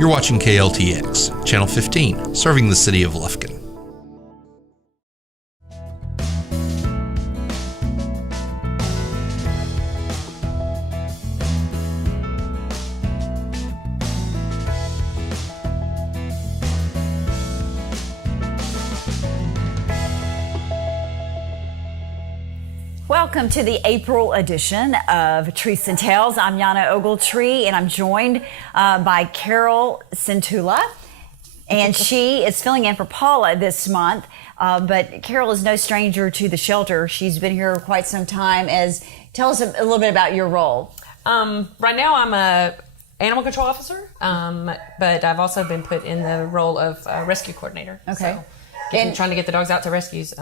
You're watching KLTX, Channel 15, serving the city of Lufkin. Welcome to the April edition of Truths and Tales. I'm Yana Ogletree, and I'm joined by Carol Centula, and she is filling in for Paula this month. But Carol is no stranger to the shelter. She's been here quite some time. Tell us a little bit about your role. Right now, I'm a animal control officer, but I've also been put in the role of rescue coordinator. Okay, so trying to get the dogs out to rescues.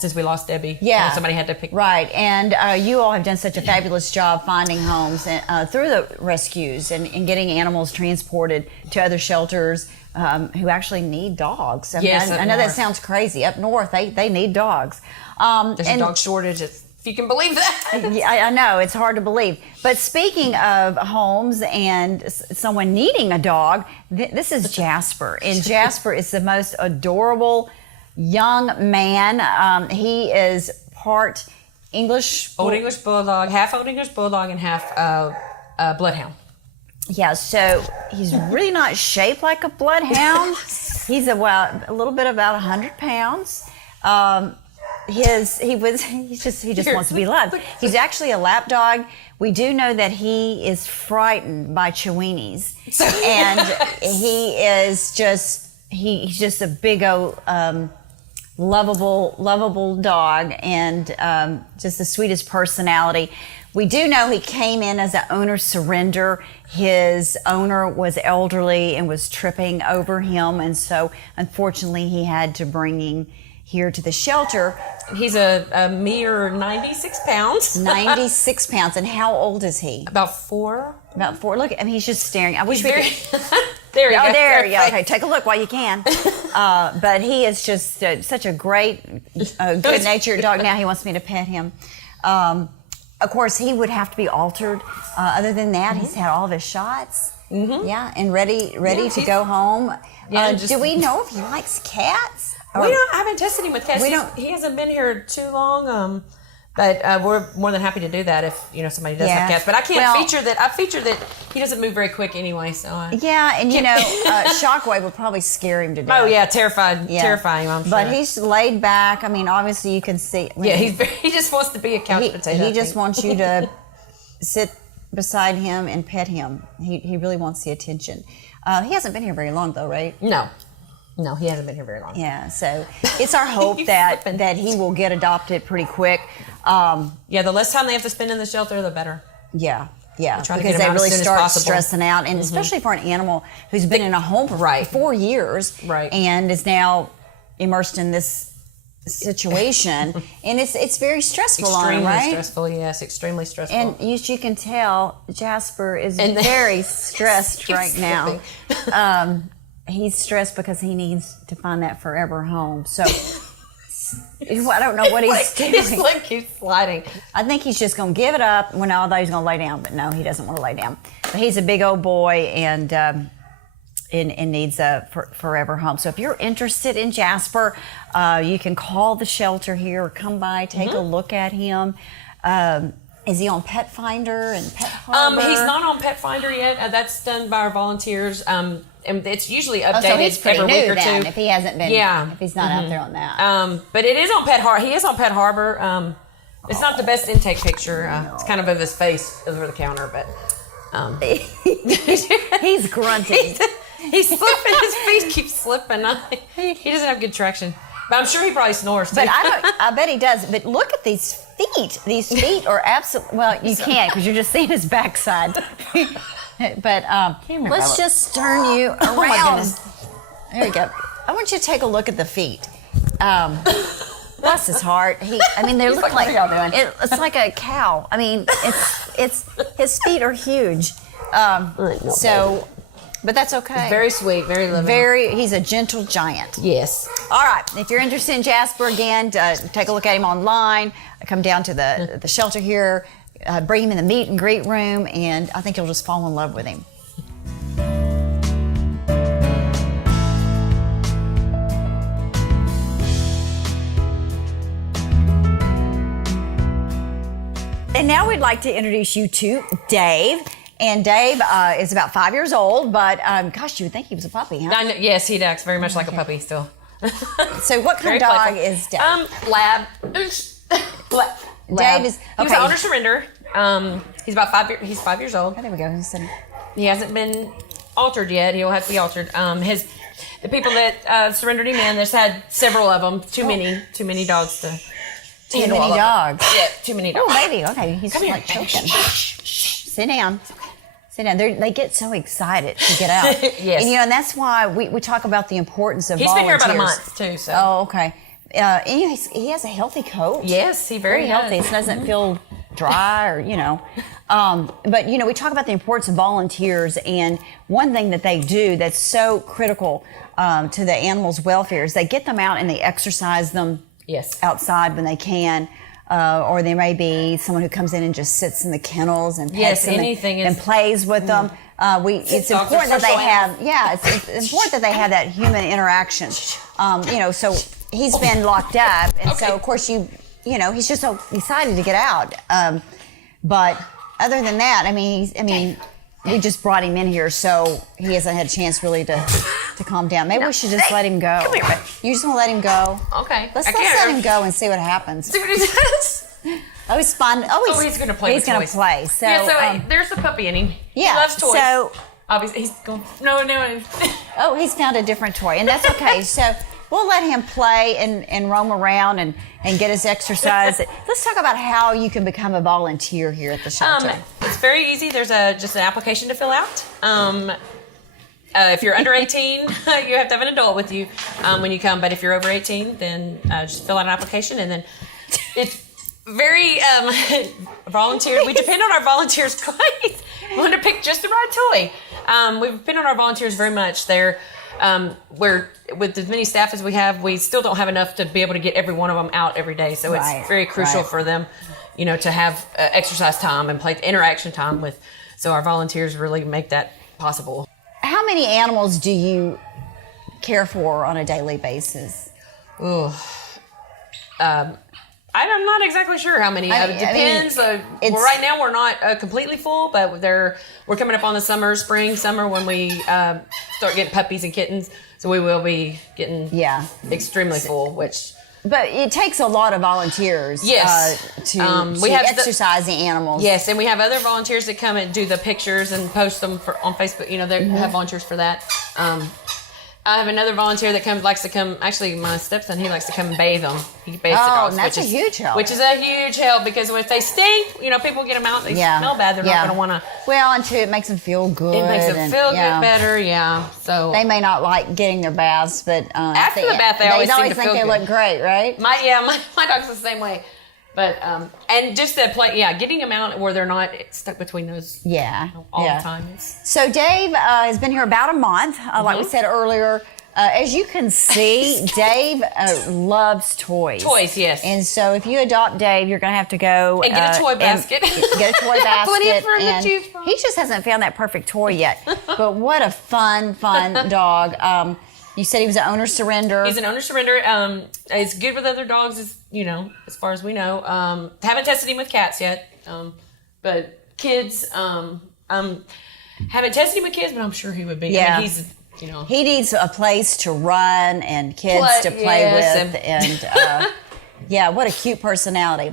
Since we lost Debbie, somebody had to pick. Right, and you all have done such a fabulous job finding homes through the rescues and getting animals transported to other shelters who actually need dogs. I know that sounds crazy. Up north, they need dogs. There's a dog shortage, if you can believe that. Yeah, I know, it's hard to believe. But speaking of homes and someone needing a dog, this is Jasper, and Jasper is the most adorable young man. He is part Old English Bulldog, half Old English Bulldog and half Bloodhound. Yeah, so he's really not shaped like a Bloodhound. He's a little bit about 100 pounds. He just wants to be loved. He's actually a lap dog. We do know that he is frightened by Chiweenies, and he's just a big old lovable dog, and just the sweetest personality. We do know he came in as an owner surrender. His owner was elderly and was tripping over him, and so unfortunately he had to bring him here to the shelter. He's a mere 96 pounds. 96 pounds. And how old is he? About four. Look, I mean, he's just staring. I wish There you go. There, yeah. Okay, take a look while you can. But he is just such a great, good-natured dog. Now he wants me to pet him. Of course, he would have to be altered. Other than that, he's had all of his shots. Mm-hmm. Yeah, and ready to go home. Yeah, do we know if he likes cats? I haven't tested him with cats. He hasn't been here too long. But we're more than happy to do that if somebody does have cats. But I can't feature that. I feature that he doesn't move very quick anyway. So and Shockwave would probably scare him to death. Oh yeah, terrifying him. I'm sure. But he's laid back. I mean, obviously you can see. He just wants to be a couch potato. He just wants you to sit beside him and pet him. He really wants the attention. He hasn't been here very long though, right? No, he hasn't been here very long. Yeah, so it's our hope that he will get adopted pretty quick. The less time they have to spend in the shelter, the better. Yeah, because they really start stressing out, and especially for an animal who's been in a home for 4 years, and is now immersed in this situation, and it's very stressful on him, right? Extremely stressful, yes, extremely stressful. And you can tell Jasper is very stressed right now. He's stressed because he needs to find that forever home. So I don't know what he's doing. He's keeps sliding. I think he's just going to give it up. Although he's going to lay down, but no, he doesn't want to lay down. But he's a big old boy and needs a forever home. So if you're interested in Jasper, you can call the shelter here or come by, take a look at him. Is he on Pet Finder and Pet Harbor? He's not on Pet Finder yet. That's done by our volunteers. And it's usually updated every week or two. If he hasn't been, if he's not out there on that. But it is on Pet Harbor. He is on Pet Harbor. It's not the best intake picture. It's kind of his face over the counter, but he's grunting. He's slipping. His feet keep slipping. He doesn't have good traction. But I'm sure he probably snores too. But I bet he does. But look at these feet. These feet are absolutely. Well, you can't because you're just seeing his backside. But let's just turn you around. Oh my goodness. There you go. I want you to take a look at the feet. Bless his heart. They look like what are y'all doing? It's like a cow. I mean, it's his feet are huge. But that's okay. He's very sweet, very loving. He's a gentle giant. Yes. All right. If you're interested in Jasper, again, take a look at him online. Come down to the shelter here. Bring him in the meet and greet room, and I think you'll just fall in love with him. And now we'd like to introduce you to Dave. And Dave is about 5 years old, but gosh, you would think he was a puppy, huh? Yes, he acts very much like a puppy still. So what kind of dog is Dave? Lab. Dave is, he was an owner surrender. He's about 5 years. He's 5 years old. Oh, there we go. He hasn't been altered yet. He'll have to be altered. The people that surrendered him in, there's had several of them. Too many dogs to. Too many dogs. Yeah, too many dogs. Oh, baby. Okay, he's like choking. Sit down. Sit down. They get so excited to get out. Yes. And, and that's why we talk about the importance of He's volunteers. been here about a month, too. So. Oh, okay. And he has a healthy coat. Yes, he very healthy. It doesn't feel dry or, But, we talk about the importance of volunteers. And one thing that they do that's so critical to the animals' welfare is they get them out and they exercise them outside when they can. Or there may be someone who comes in and just sits in the kennels and pets them and plays with them. It's important that they have, it's important that they have that human interaction. So he's been locked up, and so of course he's just so excited to get out. But other than that, we just brought him in here, so he hasn't had a chance really to calm down. Maybe we should just let him go. Come here, babe. You just want to let him go? Okay. Let's let him go and see what happens. See what he does. Oh, he's fun. He's going to play. He's going to play. So, there's a puppy in him. Yeah. He loves toys. So, obviously, he's going. No. Oh, he's found a different toy, and that's okay. So we'll let him play and roam around and get his exercise. Let's talk about how you can become a volunteer here at the shelter. It's very easy. There's just an application to fill out. If you're under 18, you have to have an adult with you when you come. But if you're over 18, then just fill out an application, and then it's very volunteer. We depend on our volunteers quite. We want to pick just the right toy. We depend on our volunteers very much. They're we're with as many staff as we have, we still don't have enough to be able to get every one of them out every day. So it's very crucial for them, to have exercise time and play interaction time with. So our volunteers really make that possible. How many animals do you care for on a daily basis? I'm not exactly sure how many. It depends. Right now we're not completely full, but we're coming up on the spring-summer when we start getting puppies and kittens. So we will be getting extremely full, But it takes a lot of volunteers to exercise the animals. Yes, and we have other volunteers that come and do the pictures and post them on Facebook. They have volunteers for that. I have another volunteer that likes to come. Actually, my stepson, he likes to come and bathe them. He bathes the dogs, that's a huge help. Which is a huge help because if they stink, people get them out. They smell bad. They're not going to want to. Well, and two, it makes them feel good. It makes them feel good better. Yeah. So they may not like getting their baths, but after the bath, they always think they good. Look great, right? My dog's the same way. But and just that play, getting them out where they're not stuck between those all the time. So Dave has been here about a month, like we said earlier. As you can see, Dave loves toys. Toys, yes. And so if you adopt Dave, you're going to have to go and get a toy basket. Get a toy basket. Plenty for him to choose from. He just hasn't found that perfect toy yet. But what a fun dog. You said he was an owner surrender. He's an owner surrender. He's good with other dogs, as far as we know. Haven't tested him with cats yet. But kids, haven't tested him with kids, but I'm sure he would be. Yeah. He's he needs a place to run and kids to play with, and what a cute personality.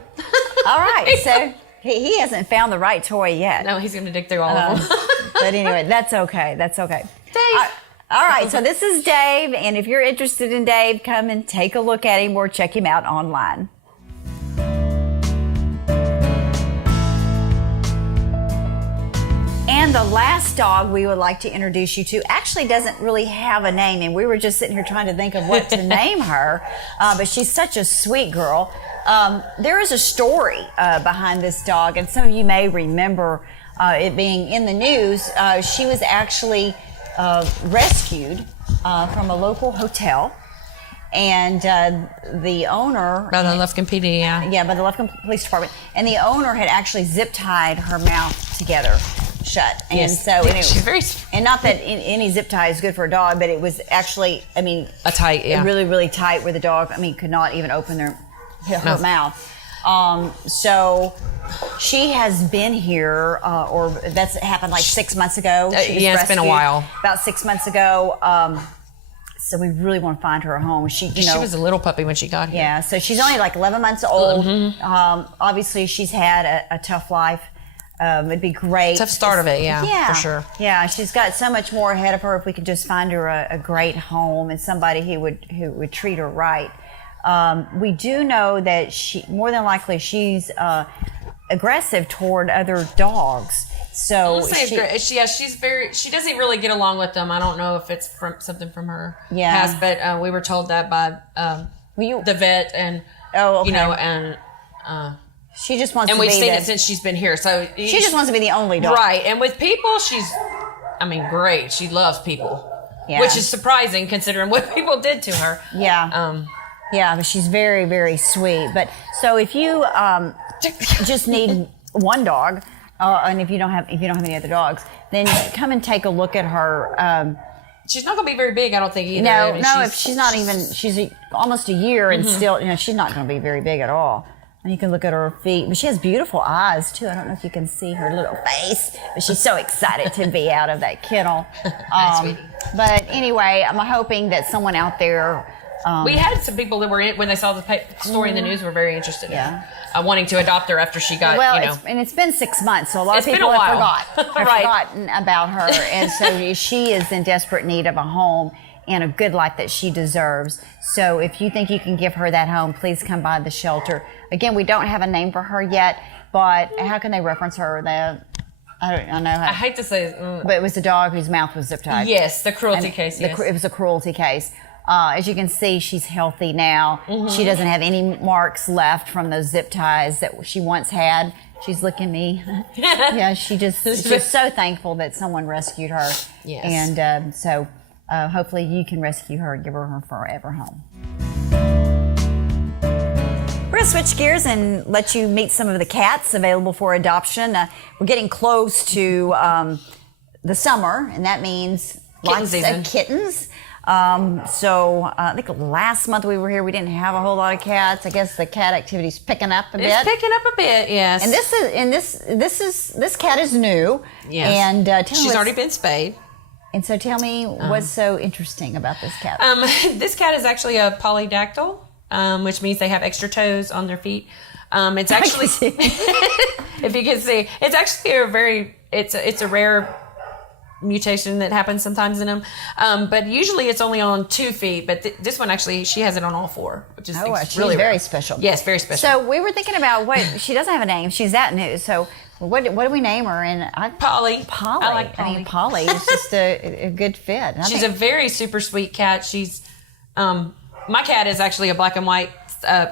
All right, so he hasn't found the right toy yet. No, he's going to dig through all of them. But anyway, that's okay. Dave. All right, so this is Dave, and if you're interested in Dave, come and take a look at him or check him out online. And the last dog we would like to introduce you to actually doesn't really have a name, and we were just sitting here trying to think of what to name her, but she's such a sweet girl. There is a story behind this dog, and some of you may remember it being in the news. She was actually rescued from a local hotel. And the owner... By the Lufkin PD, Yeah, by the Lufkin Police Department. And the owner had actually zip-tied her mouth together shut. And so... she's very... And not that any zip tie is good for a dog, but it was actually, a tight, really, really tight where the dog, could not even open her mouth. So she has been here, or that's happened like 6 months ago. She was it's been a rescued while. About 6 months ago. So we really want to find her a home. She was a little puppy when she got here. Yeah, so she's only like 11 months old. Obviously, she's had a tough life. It'd be great. Tough start of it, yeah, for sure. Yeah, she's got so much more ahead of her if we could just find her a great home and somebody who would treat her right. We do know that more than likely she's aggressive toward other dogs. So she's very. She doesn't really get along with them. I don't know if it's from something from her past, but we were told that by the vet, and she just wants. And we've seen it since she's been here. So she just wants to be the only dog, right? And with people, great. She loves people, which is surprising considering what people did to her. Yeah. Yeah, but she's very, very sweet. But so if you just need one dog. And if you don't have any other dogs, then come and take a look at her. She's not going to be very big, I don't think either. No, if she's almost a year and still, she's not going to be very big at all. And you can look at her feet, but she has beautiful eyes too. I don't know if you can see her little face, but she's so excited to be out of that kennel. But anyway, I'm hoping that someone out there. We had some people that were in when they saw the story in the news were very interested in wanting to adopt her after she got, it's been 6 months, so a lot of people have forgotten about her, and so she is in desperate need of a home and a good life that she deserves. So if you think you can give her that home, please come by the shelter. Again, we don't have a name for her yet, but how can they reference her? I know how. I hate to say but it was a dog whose mouth was zip tied. Yes, the cruelty case. It was a cruelty case. As you can see, she's healthy now. She doesn't have any marks left from those zip ties that she once had. She's looking at me. Yeah, she's so thankful that someone rescued her. Yes. And so hopefully you can rescue her and give her her forever home. We're going to switch gears and let you meet some of the cats available for adoption. We're getting close to the summer, and that means lots of kittens. So I think last month we were here, we didn't have a whole lot of cats. I guess the cat activity's picking up a bit. It's picking up a bit, yes. And this cat is new. Yes. And she's already been spayed. And so tell me what's so interesting about this cat. This cat is actually a polydactyl, which means they have extra toes on their feet. It's actually, if you can see, it's actually it's a rare mutation that happens sometimes in them, but usually it's only on 2 feet, but this one actually she has it on all 4, which is really very rare. special. Yes, very special. So we were thinking about she doesn't have a name, she's that new, so what do we name her? And Polly. I like Polly. I mean, Polly is just a good fit. She's a very super sweet cat. She's my cat is actually a black and white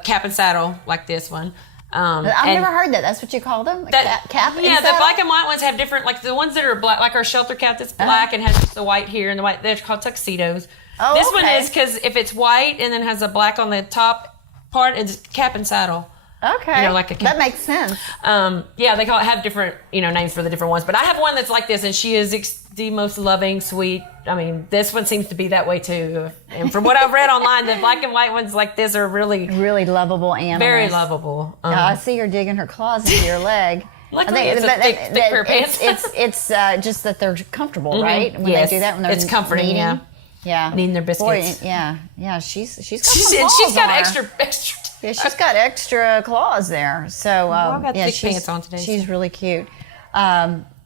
cap and saddle like this one. I've never heard that. That's what you call them? Cap and yeah, saddle? the black and white ones have different, like the ones that are black, like our shelter cat that's black and has just the white here and the white, they're called tuxedos. Oh, this one is because if it's white and then has a black on the top part, it's cap and saddle. Okay. Like a cap. That makes sense. Yeah, they have different, names for the different ones. But I have one that's like this, and she is the most loving, sweet. I mean, this one seems to be that way too. And from what I've read online, the black and white ones like this are really, really lovable animals. Very lovable. I see her digging her claws into your leg. Luckily, it's a thick pair of pants. It's just that they're comfortable, right? When yes. they do that, when they're it's comforting. Kneading. Yeah, kneading their biscuits. Boy, yeah. She's got extra. Yeah, she's got extra claws there. So I've got thick pants on today. She's really cute.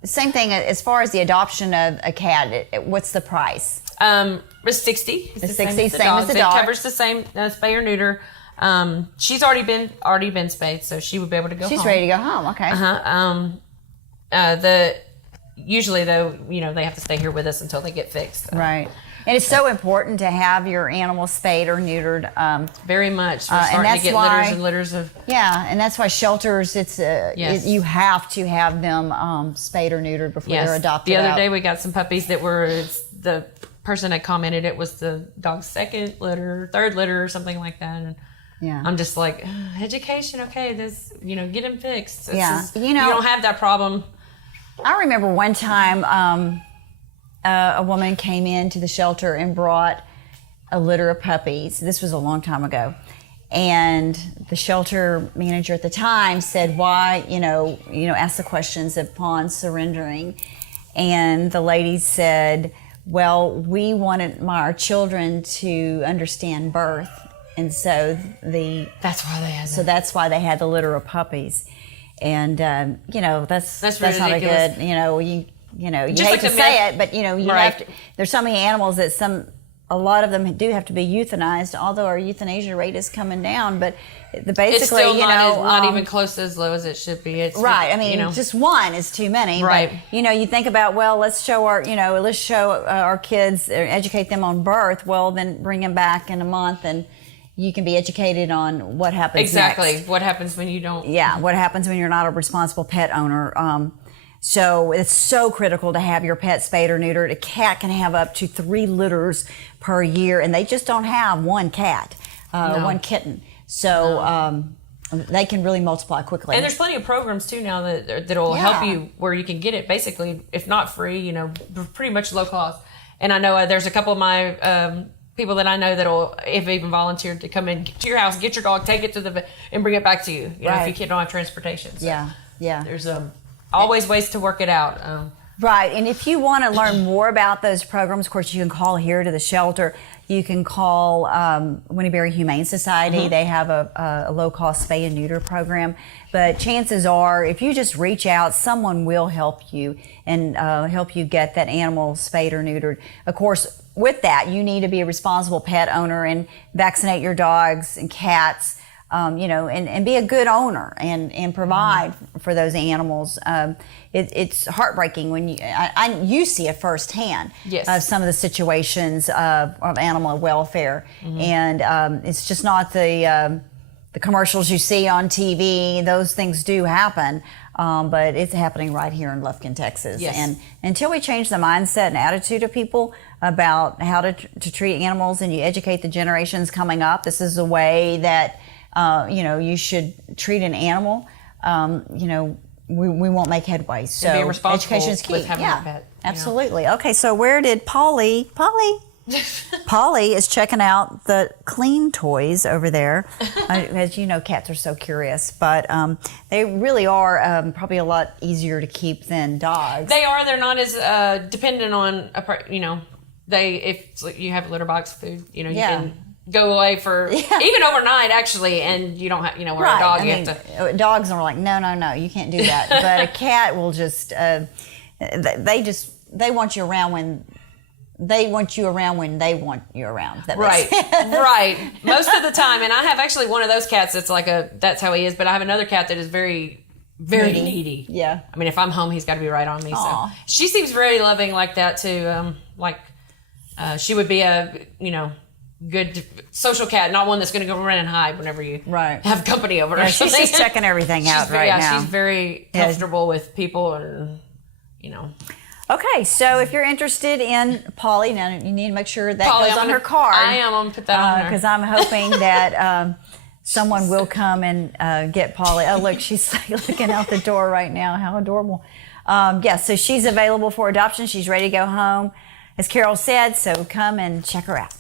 Same thing as far as the adoption of a cat. What's the price? It's $60. It's the same as the dog. It covers the same spay or neuter. She's already been spayed, so she would be able to go home. She's ready to go home. Okay. Usually though, they have to stay here with us until they get fixed. So. Right. And it's so important to have your animals spayed or neutered. Very much. We're starting to get litters and litters of. Yeah, and that's why shelters. You have to have them spayed or neutered before they're adopted. The other day we got some puppies that were the person that commented it was the dog's second litter, third litter, or something like that. And I'm just like, education. Okay, this get them fixed. You don't have that problem. I remember one time. A woman came into the shelter and brought a litter of puppies. This was a long time ago. And the shelter manager at the time said, why, ask the questions upon surrendering. And the lady said, well, we wanted our children to understand birth. And so that's why they had that's why they had the litter of puppies. And, that's not a ridiculous. good, you hate like to say it, but, you Right. have to, there's so many animals that a lot of them do have to be euthanized, although our euthanasia rate is coming down. But basically, it's still not even close to as low as it should be. It's right. I mean, just one is too many. Right. But, you think about, well, let's show our kids, educate them on birth. Well, then bring them back in a month and you can be educated on what happens exactly. next. What happens when you don't. Yeah. What happens when you're not a responsible pet owner. So it's so critical to have your pet spayed or neutered. A cat can have up to 3 litters per year, and they just don't have one cat, one kitten. So they can really multiply quickly. And there's plenty of programs too now that'll help you where you can get it basically, if not free, pretty much low cost. And I know there's a couple of my people that I know that'll have even volunteered to come in to your house, get your dog, take it to the vet, and bring it back to you. If you don't have transportation. So yeah. There's always ways to work it out. Right, and if you want to learn more about those programs, of course, you can call here to the shelter. You can call Winneberry Humane Society. Mm-hmm. They have a low-cost spay and neuter program. But chances are, if you just reach out, someone will help you and help you get that animal spayed or neutered. Of course, with that, you need to be a responsible pet owner and vaccinate your dogs and cats. And be a good owner and provide for those animals. It's heartbreaking when you see it firsthand of some of the situations of animal welfare, and it's just not the commercials you see on TV. Those things do happen, but it's happening right here in Lufkin, Texas. Yes. And until we change the mindset and attitude of people about how to treat animals, and you educate the generations coming up, this is a way that you should treat an animal. We won't make headway. So education is key. With having a pet, absolutely. Okay, so where did Polly is checking out the clean toys over there. As you know, cats are so curious, but they really are probably a lot easier to keep than dogs. They are. They're not as dependent on if you have a litter box food, you can go away for even overnight, actually, and you don't have, where a dog, dogs are like, no, you can't do that. But a cat will just, they want you around when they want you around. Right, right. Most of the time, and I have actually one of those cats that's how he is, but I have another cat that is very, very needy. Yeah. I mean, if I'm home, he's got to be right on me. Aww. So she seems very loving like that too. She would be a, good social cat, not one that's going to go run and hide whenever you have company over or something. She's checking everything out now. She's very comfortable with people and, Okay, so if you're interested in Polly, now you need to make sure that goes on her card. I am. I'm going to put that on there. Because I'm hoping that someone will come and get Polly. Oh, look, she's looking out the door right now. How adorable. So she's available for adoption. She's ready to go home, as Carol said, so come and check her out.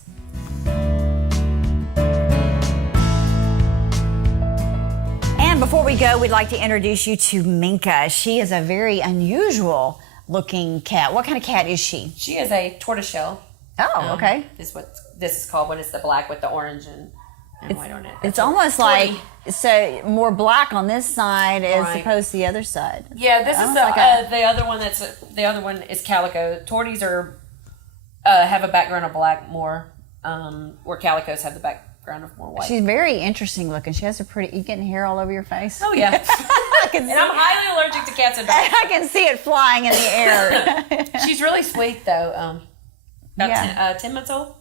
And before we go, we'd like to introduce you to Minka. She is a very unusual looking cat. What kind of cat is she? She is a tortoiseshell. Oh, okay. Is what this is called when it's the black with the orange and white on it. It's almost like more black on this side as opposed to the other side. Yeah, this is the other one. The other one is calico. Torties have a background of black more, where calicos have the background of more white. She's very interesting looking. She has you getting hair all over your face? Oh yeah. And I'm highly allergic to cats and dogs. I can see it flying in the air. She's really sweet though. About 10 months old.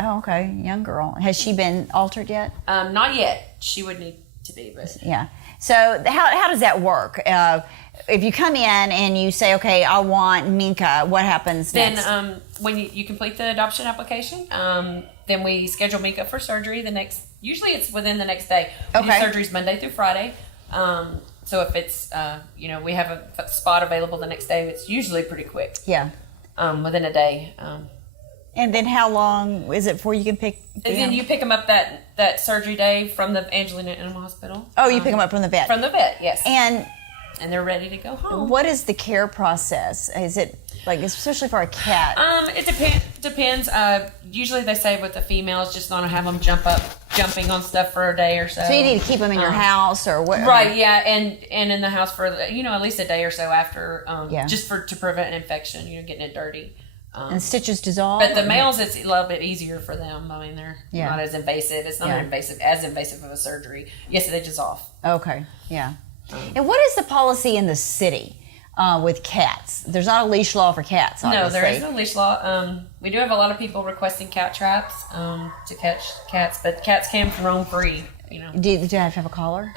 Oh, okay. Young girl. Has she been altered yet? Not yet. She would need to be, but yeah. So how does that work? If you come in and you say, okay, I want Minka, what happens next? Then when you complete the adoption application, then we schedule Minka for surgery usually it's within the next day. We do surgeries Monday through Friday. So if it's, we have a spot available the next day, it's usually pretty quick. Yeah. Within a day. And then how long is it before you can pick? And then you pick them up that surgery day from the Angelina Animal Hospital. Oh, you pick them up from the vet. From the vet, yes. And they're ready to go home. what is the care process? Is it like, especially for a cat? It depends. Usually they say with the females, just not to have them jumping on stuff for a day or so. So you need to keep them in your house or what? Right, yeah, and in the house for at least a day or so after, just to prevent an infection, getting it dirty. And stitches dissolve. But the males, it's a little bit easier for them. I mean, they're not as invasive. It's not as invasive of a surgery. Yes, they dissolve. Okay, yeah. And what is the policy in the city with cats? There's not a leash law for cats, obviously. No, there is no leash law. We do have a lot of people requesting cat traps to catch cats, but cats can roam free. Do you have to have a collar?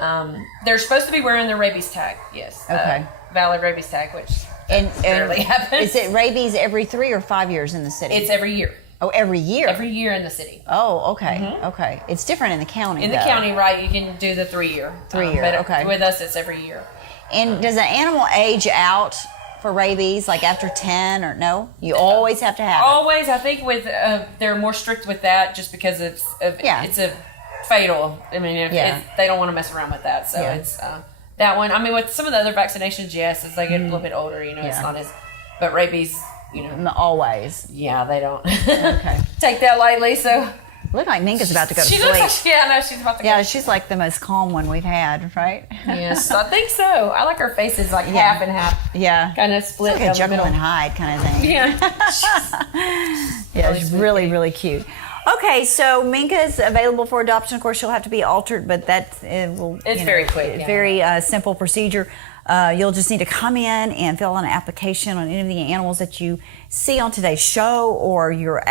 They're supposed to be wearing their rabies tag. Yes. Okay. Valid rabies tag, which and rarely happens. Is it rabies every 3 or 5 years in the city? It's every year. Oh, every year? Every year in the city. Oh, okay. Okay. It's different in the county, In the county, right, you can do the 3 year. 3 year, but okay. With us, it's every year. And does an animal age out for rabies, like after 10 or no? You always have to have it? Always. I think with they're more strict with that just because it's a fatal. I mean, they don't want to mess around with that. So it's that one. I mean, with some of the other vaccinations, yes, as they get a little bit older, it's not as, but rabies, Always. Yeah, they don't Okay. take that lightly. So look like Minka's about to go to she sleep. looks like she's about to go. Yeah, she's like the most calm one we've had, right? Yes, I think so. I like her faces like half and half. Yeah. Kind of split. It's like a Jekyll and Hyde kind of thing. Yeah. Yeah, she's really, really cute. Okay, so Minka's available for adoption. Of course, she'll have to be altered, but it's very quick. Yeah. Very simple procedure. You'll just need to come in and fill out an application on any of the animals that you see on today's show, or you're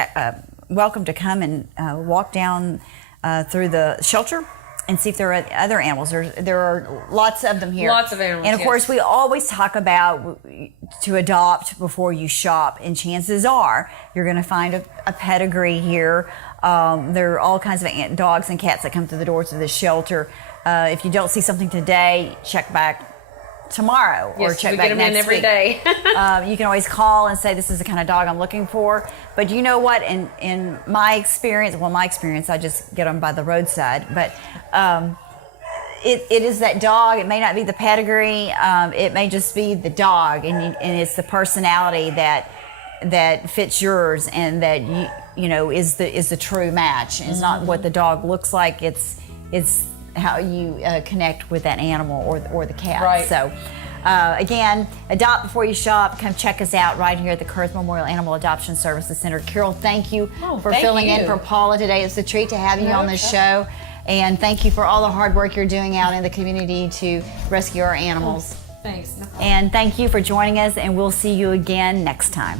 welcome to come and walk down through the shelter and see if there are other animals. There are lots of them here. Lots of animals, and of course, we always talk about to adopt before you shop, and chances are you're going to find a pedigree here. There are all kinds of dogs and cats that come through the doors of this shelter. If you don't see something today, check back tomorrow or check back next week. We get them in every day. You can always call and say, this is the kind of dog I'm looking for. But you know what? In my experience, I just get them by the roadside. But it is that dog. It may not be the pedigree. It may just be the dog, and it's the personality that fits yours, and that is the true match. It's not what the dog looks like. It's how you connect with that animal or the cat. Right. So, again, adopt before you shop. Come check us out right here at the Kurth Memorial Animal Adoption Services Center. Carol, thank you for filling in for Paula today. It's a treat to have you on this show. And thank you for all the hard work you're doing out in the community to rescue our animals. Thanks. No problem. And thank you for joining us, and we'll see you again next time.